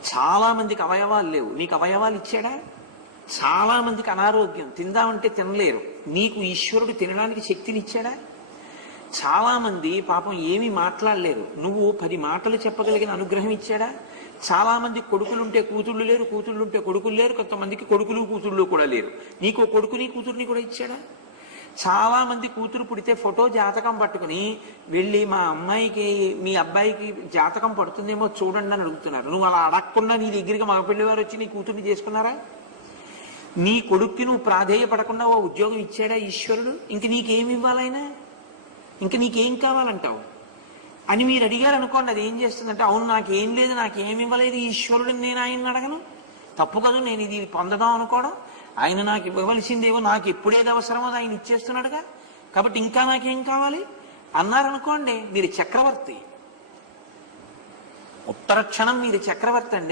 చాలా మందికి అవయవాలు లేవు. నీకు అవయవాలు ఇచ్చాడా? చాలా మందికి అనారోగ్యం. తిందామంటే తినలేరు. నీకు ఈశ్వరుడు తినడానికి శక్తిని ఇచ్చాడా? చాలా మంది పాపం ఏమీ మాట్లాడలేరు. నువ్వు పది మాటలు చెప్పగలిగిన అనుగ్రహం ఇచ్చాడా? చాలా మంది కొడుకులుంటే కూతుళ్ళు లేరు కూతుళ్ళుంటే కొడుకులు లేరు. కొంతమందికి కొడుకులు కూతుళ్ళు కూడా లేరు. నీకు కొడుకుని కూతుర్ని కూడా ఇచ్చాడా? చాలామంది కూతురు పుడితే ఫోటో జాతకం పట్టుకుని వెళ్ళి మా అమ్మాయికి మీ అబ్బాయికి జాతకం పడుతుందేమో చూడండి అని అడుగుతున్నారు. నువ్వు అలా అడగకుండా నీ దగ్గరికి మగపిల్లి వారు వచ్చి నీ కూతుర్ని చేసుకున్నారా? నీ కొడుక్కి నువ్వు ప్రాధేయపడకుండా ఓ ఉద్యోగం ఇచ్చాడా ఈశ్వరుడు? ఇంక నీకేమి ఇవ్వాలైనా ఇంక నీకేం కావాలంటావు? అని మీరు అడిగారు అనుకోండి అది ఏం చేస్తుందంటే అవును నాకేం లేదు నాకేమి ఇవ్వలేదు ఈశ్వరుడిని నేను ఆయన్ని అడగను. తప్పు కదా నేను ఇది పొందదాం అనుకోవడం. ఆయన నాకు ఇవ్వవలసిందేవో నాకు ఎప్పుడేది అవసరమో ఆయన ఇచ్చేస్తున్నాడుగా? కాబట్టి ఇంకా నాకేం కావాలి? అన్నారనుకోండి మీరు చక్రవర్తి. ఉత్తర క్షణం మీరు చక్రవర్తి అండి.